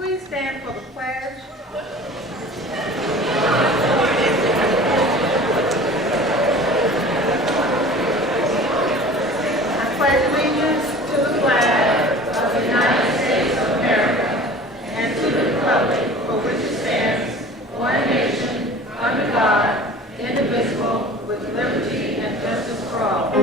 Please stand for the pledge. I pledge allegiance to the flag of the United States of America and to the republic for which it stands, one nation, under God, indivisible, with liberty and justice for all.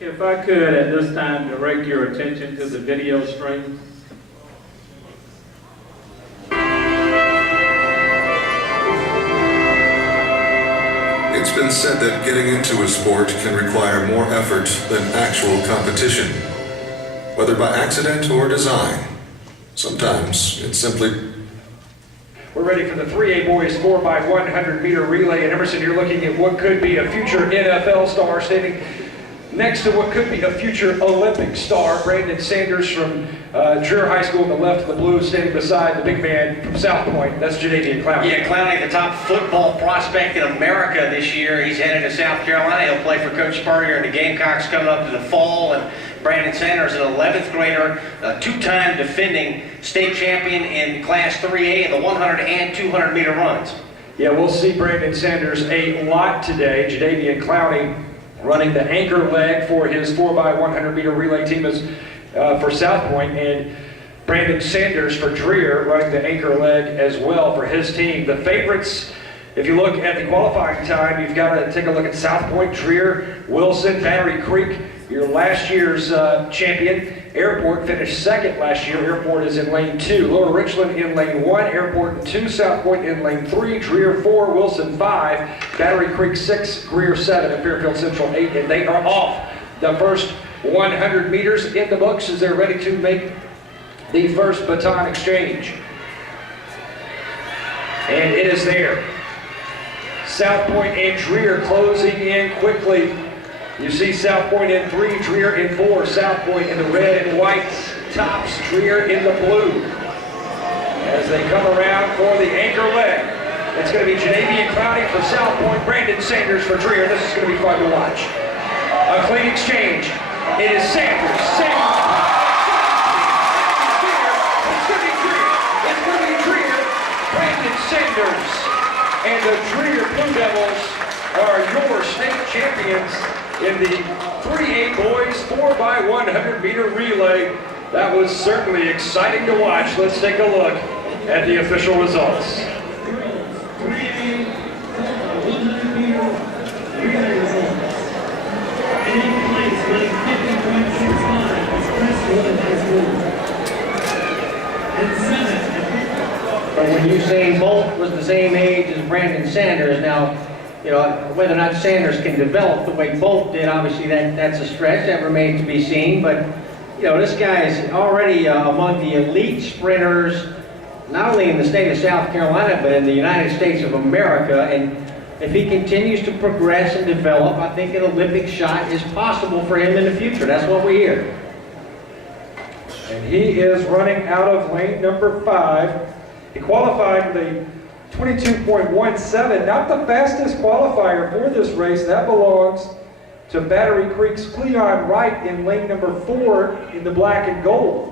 If I could at this time direct your attention to the video stream. It's been said that getting into a sport can require more effort than actual competition, whether by accident or design. Sometimes it's simply... We're ready for the 3A boys 4x100 meter relay. And Emerson, you're looking at what could be a future NFL star standing next to what could be a future Olympic star. Brandon Sanders from Dreher High School on the left of the blue, standing beside the big man from South Point. That's Jadeveon Clowney. Yeah, Clowney, the top football prospect in America this year. He's headed to South Carolina. He'll play for Coach Spurrier and the Gamecocks coming up in the fall. And Brandon Sanders, an 11th grader, a two-time defending state champion in Class 3A in the 100 and 200 meter runs. Yeah, we'll see Brandon Sanders a lot today. Jadeveon Clowney running the anchor leg for his 4x100 meter relay team is for South Point, and Brandon Sanders for Dreher running the anchor leg as well for his team. The favorites, if you look at the qualifying time, you've got to take a look at South Point, Dreher, Wilson, Battery Creek, your last year's champion. Airport finished second last year. Airport is in lane 2. Lower Richland in lane 1. Airport in 2. South Point in lane 3. Dreher 4. Wilson 5. Battery Creek 6. Greer 7. And Fairfield Central 8. And they are off. The first 100 meters in the books as they're ready to make the first baton exchange. And it is there. South Point and Dreher closing in quickly. You see South Point in 3, Dreher in 4. South Point in the red and white tops, Dreher in the blue. As they come around for the anchor leg, it's going to be Jadavian Clowney for South Point, Brandon Sanders for Dreher. This is going to be fun to watch. A clean exchange. It is Sanders. Sanders. It's going to be Dreher. It's going to be Dreher. Brandon Sanders. And the Dreher Blue Devils are your state champions in the 3A boys 4x100 meter relay. That was certainly exciting to watch. Let's take a look at the official results. 3A 100 meter relay results. In eighth place, running 50.65, is Crestwood High School. And seventh. But when Usain Bolt was the same age as Brandon Sanders, now, you know, whether or not Sanders can develop the way Bolt did, obviously that's a stretch. That remains to be seen. But, you know, this guy is already among the elite sprinters, not only in the state of South Carolina, but in the United States of America. And if he continues to progress and develop, I think an Olympic shot is possible for him in the future. That's what we hear. And he is running out of lane number 5. He qualified with a 22.17, not the fastest qualifier for this race. That belongs to Battery Creek's Cleon Wright in lane number 4 in the black and gold.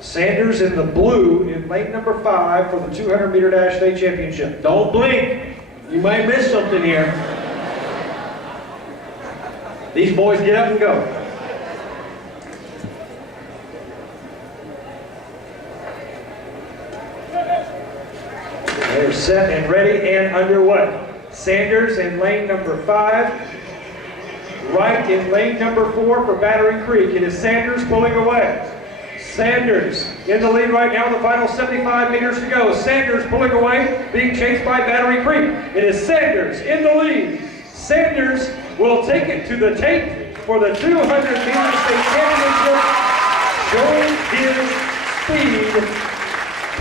Sanders in the blue in lane number 5 for the 200 meter dash state championship. Don't blink. You might miss something here. These boys get up and go. They're set and ready and underway. Sanders in lane number 5. Wright in lane number 4 for Battery Creek. It is Sanders pulling away. Sanders in the lead right now, the final 75 meters to go. Sanders pulling away, being chased by Battery Creek. It is Sanders in the lead. Sanders will take it to the tape for the 200 meter state championship, showing his speed.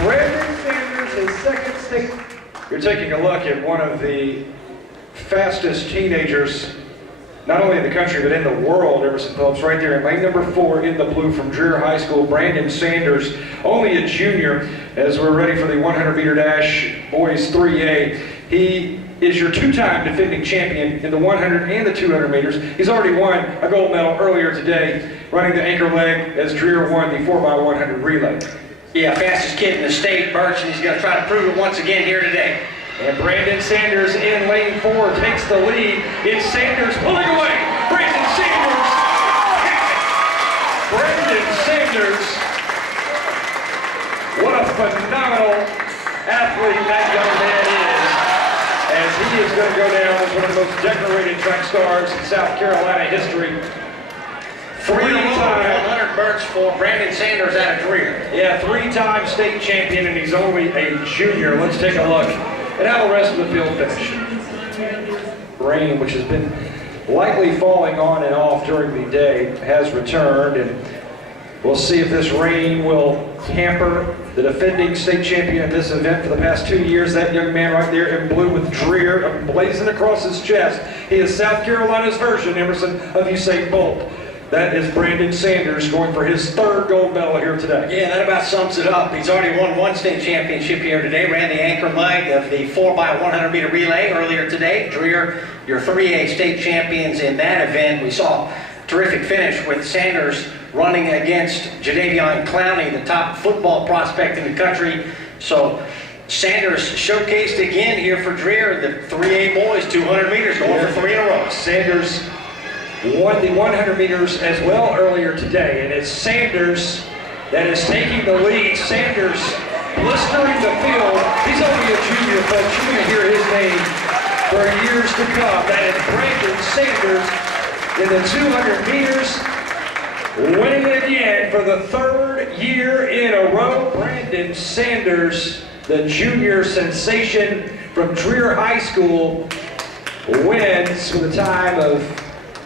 Brandon Sanders, his second state. You're taking a look at one of the fastest teenagers, not only in the country, but in the world, Emerson Phillips, right there in lane number 4 in the blue from Dreher High School. Brandon Sanders, only a junior, as we're ready for the 100 meter dash boys 3A. He is your 2-time defending champion in the 100 and the 200 meters. He's already won a gold medal earlier today, running the anchor leg as Dreher won the 4x100 relay. Yeah, fastest kid in the state, Birch, and he's going to try to prove it once again here today. And Brandon Sanders in lane 4 takes the lead. It's Sanders pulling away. Brandon Sanders. Brandon Sanders. What a phenomenal athlete that young man is. As he is going to go down as one of the most decorated track stars in South Carolina history. 3-time 100 Birch for Brandon Sanders out of Dreher. Yeah, 3-time state champion, and he's only a junior. Let's take a look at how the rest of the field finished. Rain, which has been lightly falling on and off during the day, has returned, and we'll see if this rain will hamper the defending state champion in this event for the past 2 years. That young man right there in blue with Dreher blazing across his chest. He is South Carolina's version, Emerson, of Usain Bolt. That is Brandon Sanders going for his 3rd gold medal here today. Yeah, that about sums it up. He's already won 1 state championship here today, ran the anchor leg of the 4x100 meter relay earlier today. Dreher, your 3A state champions in that event. We saw a terrific finish with Sanders running against Jadavian Clowney, the top football prospect in the country. So Sanders showcased again here for Dreher, the 3A boys, 200 meters, going for 3 in a row. Sanders won the 100 meters as well earlier today, and it's Sanders that is taking the lead. Sanders blistering the field. He's only a junior, but you're going to hear his name for years to come. That is Brandon Sanders in the 200 meters, winning it again for the 3rd year in a row. Brandon Sanders, the junior sensation from Dreher High School, wins with a time of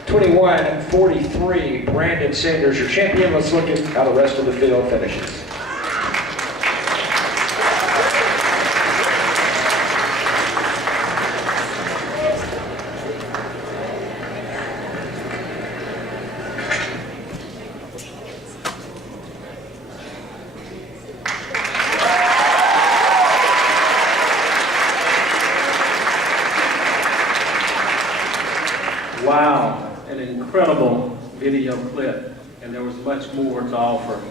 21:43. Brandon Sanders, your champion. Let's look at how the rest of the field finishes. Wow, an incredible video clip, and there was much more to offer.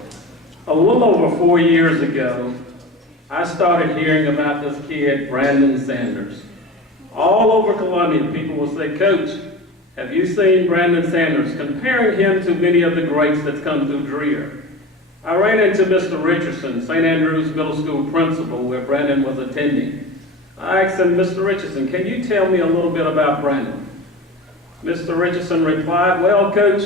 A little over 4 years ago, I started hearing about this kid, Brandon Sanders. All over Columbia, people will say, "Coach, have you seen Brandon Sanders?" Comparing him to many of the greats that's come through Dreher. I ran into Mr. Richardson, St. Andrews Middle School principal, where Brandon was attending. I asked him, "Mr. Richardson, can you tell me a little bit about Brandon?" Mr. Richardson replied, "Well, Coach,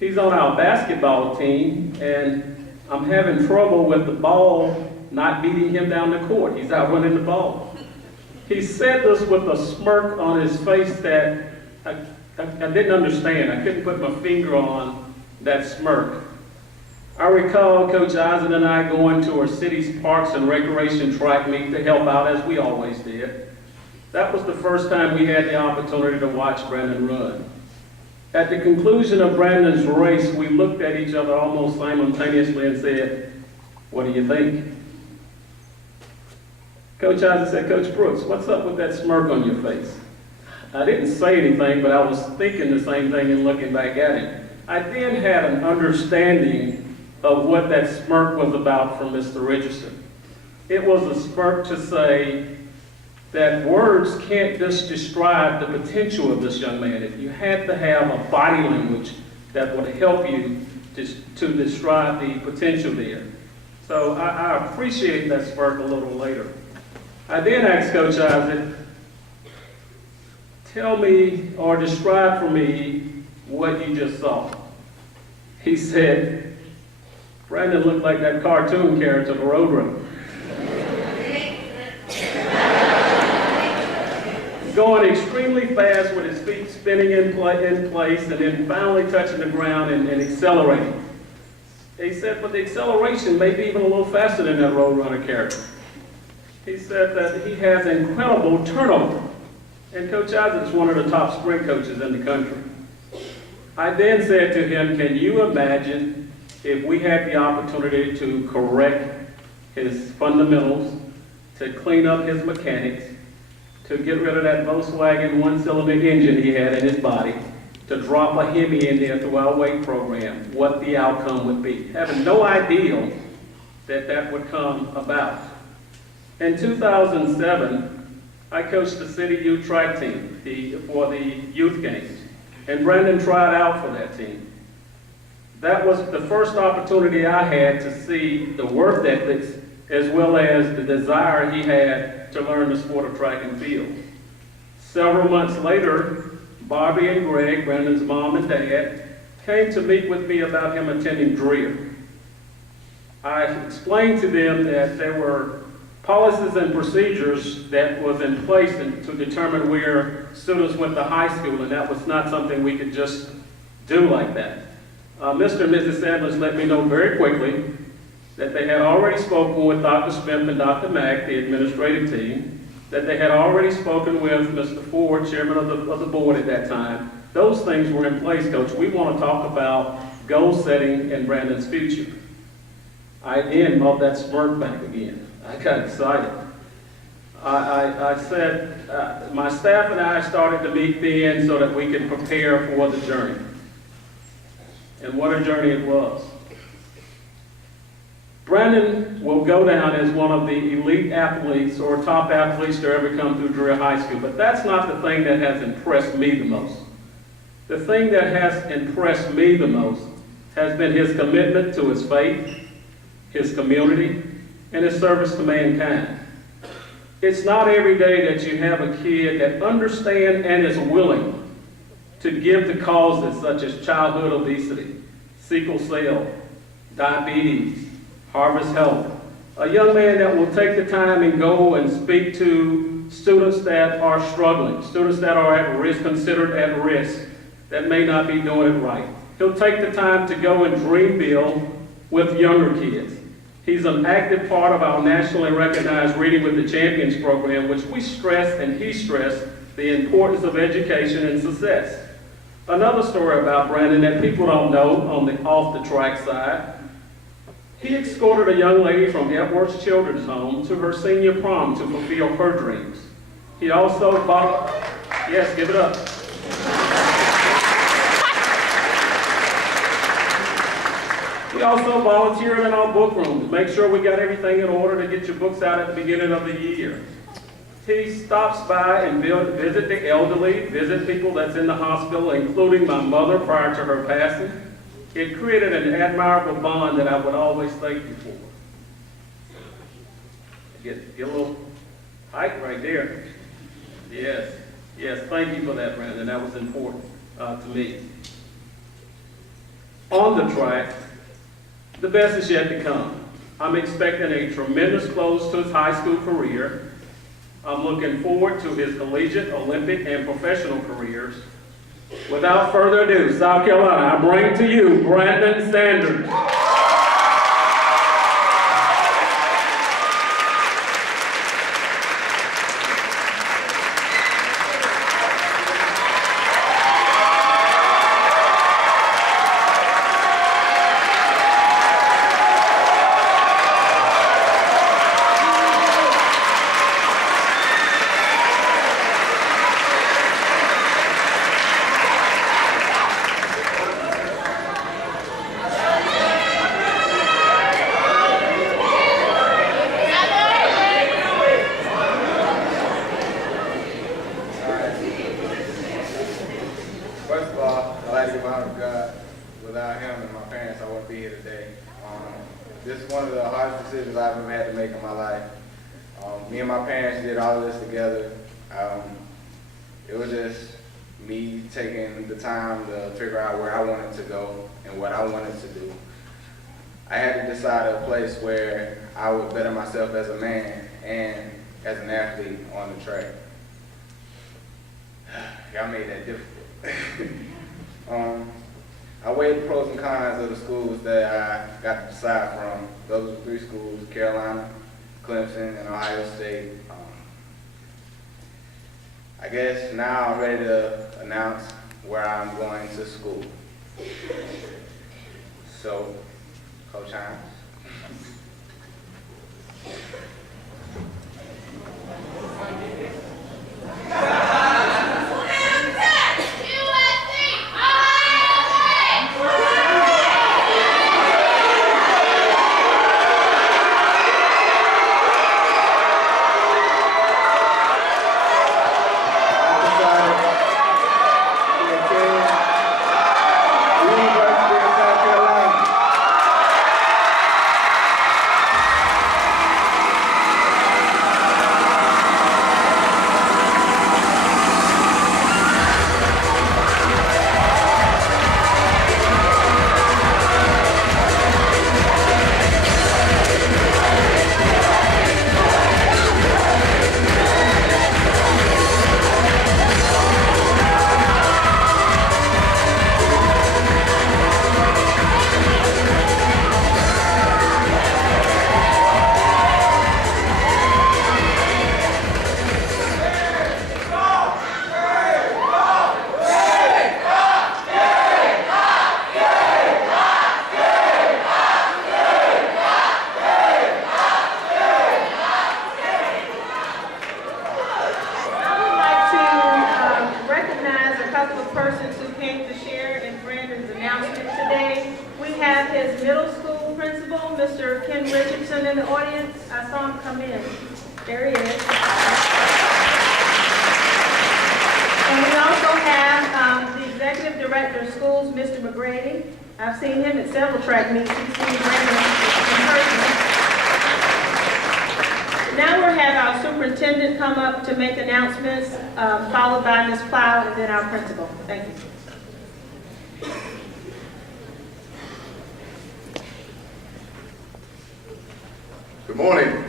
he's on our basketball team, and I'm having trouble with the ball not beating him down the court. He's out running the ball." He said this with a smirk on his face that I didn't understand. I couldn't put my finger on that smirk. I recall Coach Eisen and I going to our city's Parks and Recreation track meet to help out, as we always did. That was the first time we had the opportunity to watch Brandon run. At the conclusion of Brandon's race, we looked at each other almost simultaneously and said, "What do you think?" Coach Eisen said, "Coach Brooks, what's up with that smirk on your face?" I didn't say anything, but I was thinking the same thing and looking back at him. I then had an understanding of what that smirk was about from Mr. Richardson. It was a smirk to say that words can't just describe the potential of this young man. If you had to have a body language that would help you to describe the potential there. So I appreciate that smirk a little later. I then asked Coach Isaac, "Tell me or describe for me what you just saw." He said, "Brandon looked like that cartoon character, the Roadrunner. Going extremely fast with his feet spinning in place and then finally touching the ground and accelerating." He said, "But the acceleration may be even a little faster than that Roadrunner character." He said that he has incredible turnover. And Coach Isaac is one of the top sprint coaches in the country. I then said to him, "Can you imagine if we had the opportunity to correct his fundamentals, to clean up his mechanics, to get rid of that Volkswagen one-cylinder engine he had in his body, to drop a Hemi in there through our weight program, what the outcome would be?" Having no idea that that would come about. In 2007, I coached the city youth track team for the youth games, and Brandon tried out for that team. That was the first opportunity I had to see the work ethics as well as the desire he had to learn the sport of track and field. Several months later, Barbie and Greg, Brandon's mom and dad, came to meet with me about him attending Dreher. I explained to them that there were policies and procedures that was in place to determine where students went to high school, and that was not something we could just do like that. Mr. and Mrs. Sanders let me know very quickly that they had already spoken with Dr. Smith and Dr. Mack, the administrative team, that they had already spoken with Mr. Ford, chairman of the board at that time. Those things were in place, Coach. We want to talk about goal setting and Brandon's future. I then brought that smirk back again. I got excited. I said, my staff and I started to meet then so that we could prepare for the journey. And what a journey it was. Brandon will go down as one of the elite athletes or top athletes to ever come through Dreher High School, but that's not the thing that has impressed me the most. The thing that has impressed me the most has been his commitment to his faith, his community, and his service to mankind. It's not every day that you have a kid that understands and is willing to give to causes such as childhood obesity, sickle cell, diabetes, Harvest Health. A young man that will take the time and go and speak to students that are struggling, students that are at risk, considered at risk, that may not be doing it right. He'll take the time to go and dream build with younger kids. He's an active part of our nationally recognized Reading with the Champions program, which we stress and he stressed the importance of education and success. Another story about Brandon that people don't know on the off the track side, he escorted a young lady from Epworth Children's Home to her senior prom to fulfill her dreams. He also bought, yes, give it up. He also volunteered in our book room to make sure we got everything in order to get your books out at the beginning of the year. He stops by and visit the elderly, visit people that's in the hospital, including my mother prior to her passing. It created an admirable bond that I would always thank you for. Get a little hike right there. Yes, thank you for that, Brandon. That was important to me. On the track, the best is yet to come. I'm expecting a tremendous close to his high school career. I'm looking forward to his collegiate, Olympic, and professional careers. Without further ado, South Carolina, I bring to you Brandon Sanders. First of all, I'd like to give honor to God. Without him and my parents, I wouldn't be here today. This is one of the hardest decisions I've ever had to make in my life. Me and my parents did all of this together. It was just me taking the time to figure out where I wanted to go and what I wanted to do. I had to decide a place where I would better myself as a man and as an athlete on the track. Y'all made that difficult. I weighed the pros and cons of the schools that I got to decide from. Those were 3 schools: Carolina, Clemson, and Ohio State. I guess now I'm ready to announce where I'm going to school. So, Coach Hines. Persons who came to share in Brandon's announcement today. We have his middle school principal, Mr. Ken Richardson, in the audience. I saw him come in. There he is. And we also have the executive director of schools, Mr. McGrady. I've seen him at several track meets. He's seen Brandon in person. Now we'll have our superintendent come up to make announcements, followed by Ms. Plow and then our principal. Thank you. Good morning.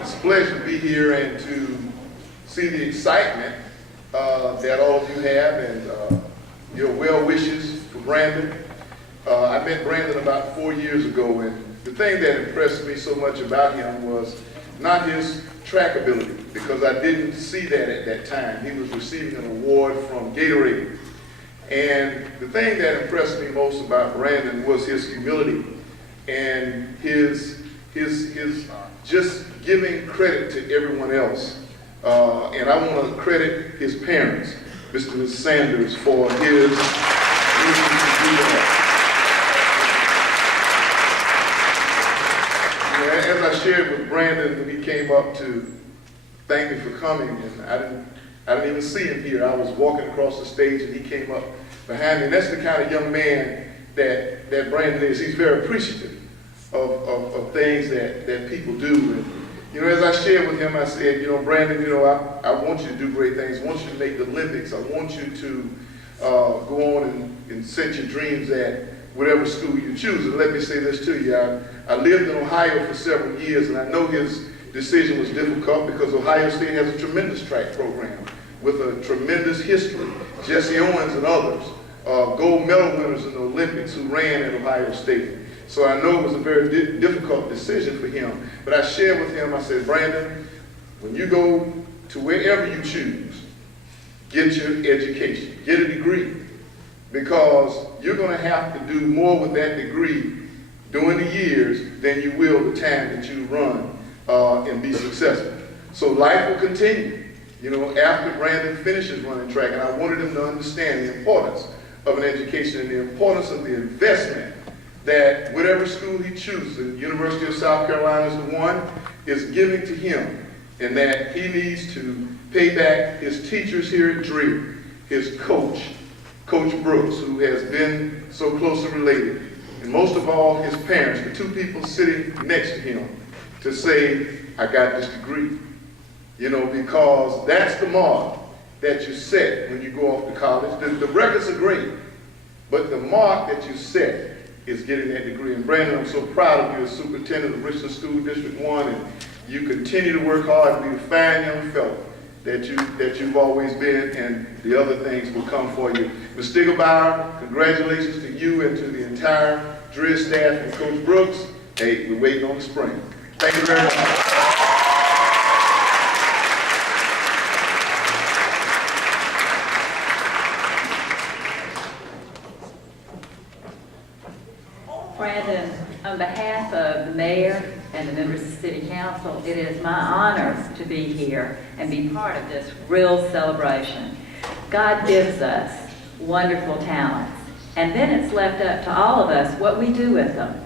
It's a pleasure to be here and to see the excitement that all of you have and your well wishes for Brandon. I met Brandon about 4 years ago, and the thing that impressed me so much about him was not his track ability, because I didn't see that at that time. He was receiving an award from Gatorade. And the thing that impressed me most about Brandon was his humility and his just giving credit to everyone else. And I want to credit his parents, Mr. Sanders, for his willingness to do that. Brandon, when he came up to thank me for coming, and I didn't even see him here. I was walking across the stage and he came up behind me. And that's the kind of young man that Brandon is. He's very appreciative of things that people do. And, you know, as I shared with him, I said, you know, Brandon, you know, I want you to do great things. I want you to make the Olympics. I want you to go on and set your dreams at whatever school you choose. And let me say this to you. I lived in Ohio for several years, and I know his decision was difficult because Ohio State has a tremendous track program with a tremendous history. Jesse Owens and others, gold medal winners in the Olympics who ran at Ohio State. So I know it was a very difficult decision for him. But I shared with him, I said, Brandon, when you go to wherever you choose, get your education, get a degree, because you're going to have to do more with that degree during the years than you will the time that you run and be successful. So life will continue, you know, after Brandon finishes running track, and I wanted him to understand the importance of an education and the importance of the investment that whatever school he chooses, the University of South Carolina is the one, is giving to him, and that he needs to pay back his teachers here at Dreher, his coach, Coach Brooks, who has been so closely related, and most of all, his parents, the two people sitting next to him, to say, I got this degree. You know, because that's the mark that you set when you go off to college. The records are great, but the mark that you set is getting that degree. And Brandon, I'm so proud of you as superintendent of Richland School District 1, and you continue to work hard and be the fine young fellow that you've always been, and the other things will come for you. Ms. Stiggebauer, congratulations to you and to the entire Dreher staff and Coach Brooks. Hey, we're waiting on the spring. Thank you very much. Brandon, on behalf of the mayor and the members of the city council, it is my honor to be here and be part of this real celebration. God gives us wonderful talents, and then it's left up to all of us what we do with them.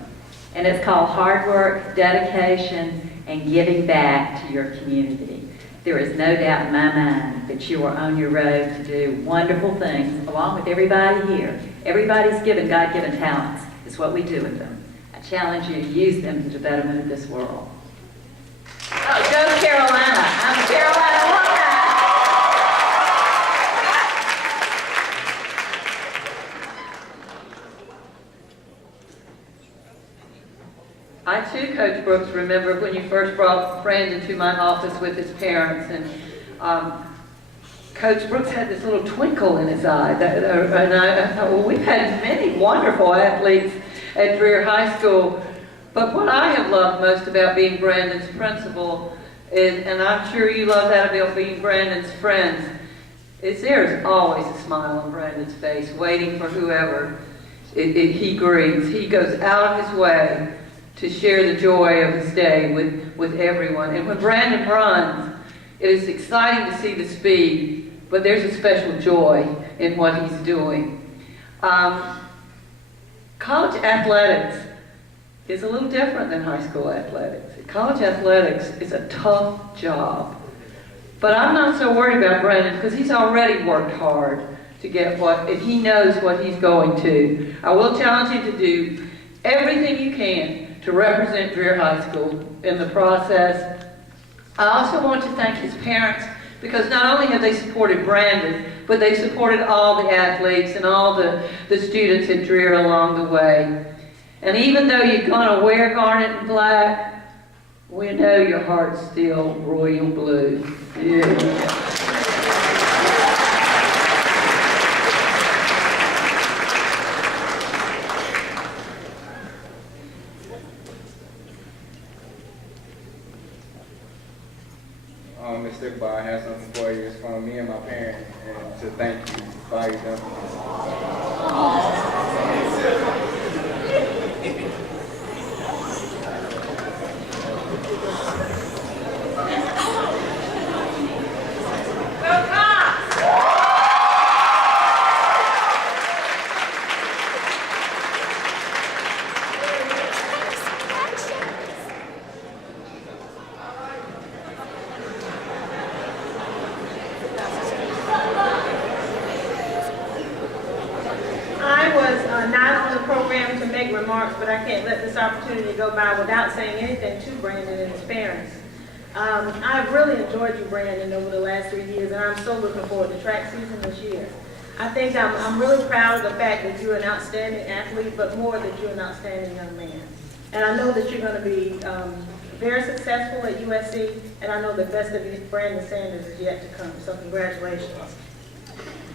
And it's called hard work, dedication, and giving back to your community. There is no doubt in my mind that you are on your road to do wonderful things along with everybody here. Everybody's given God-given talents. It's what we do with them. I challenge you to use them to the betterment of this world. Oh, go Carolina. I'm a Carolina woman. I too, Coach Brooks, remember when you first brought Brandon to my office with his parents, and Coach Brooks had this little twinkle in his eye. And I thought, well, we've had many wonderful athletes at Dreher High School, but what I have loved most about being Brandon's principal is, and I'm sure you love that about being Brandon's friends, is there's always a smile on Brandon's face, waiting for whoever he greets. He goes out of his way to share the joy of his day with everyone. And when Brandon runs, it is exciting to see the speed, but there's a special joy in what he's doing. College athletics is a little different than high school athletics. College athletics is a tough job. But I'm not so worried about Brandon because he's already worked hard to get and he knows what he's going to. I will challenge you to do everything you can to represent Dreher High School in the process. I also want to thank his parents because not only have they supported Brandon, but they supported all the athletes and all the students at Dreher along the way. And even though you're going to wear garnet and black, we know your heart's still royal blue. Yeah. Ms. Stiggebauer, I have something for you. It's from me and my parents, and to thank you for all you've done for me. not on the program to make remarks, but I can't let this opportunity go by without saying anything to Brandon and his parents. I've really enjoyed you, Brandon, over the last 3 years, and I'm so looking forward to track season this year. I think I'm really proud of the fact that you're an outstanding athlete, but more that you're an outstanding young man. And I know that you're going to be very successful at USC, and I know the best of you, Brandon Sanders, is yet to come, so congratulations.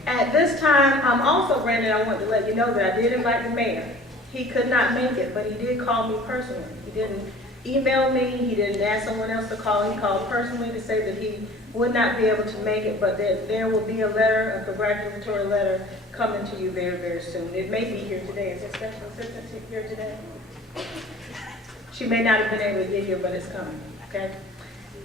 At this time, also, Brandon, I want to let you know that I did invite the mayor. He could not make it, but he did call me personally. He didn't email me, he didn't ask someone else to call, he called personally to say that he would not be able to make it, but that there will be a letter, a congratulatory letter, coming to you very, very soon. It may be here today. Is the special assistant here today? She may not have been able to get here, but it's coming, okay?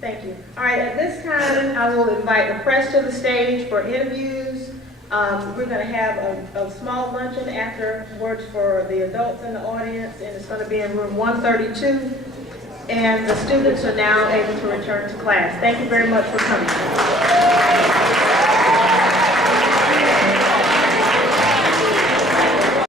Thank you. All right, at this time, I will invite the press to the stage for interviews. We're going to have a small luncheon afterwards for the adults in the audience, and it's going to be in room 132. And the students are now able to return to class. Thank you very much for coming.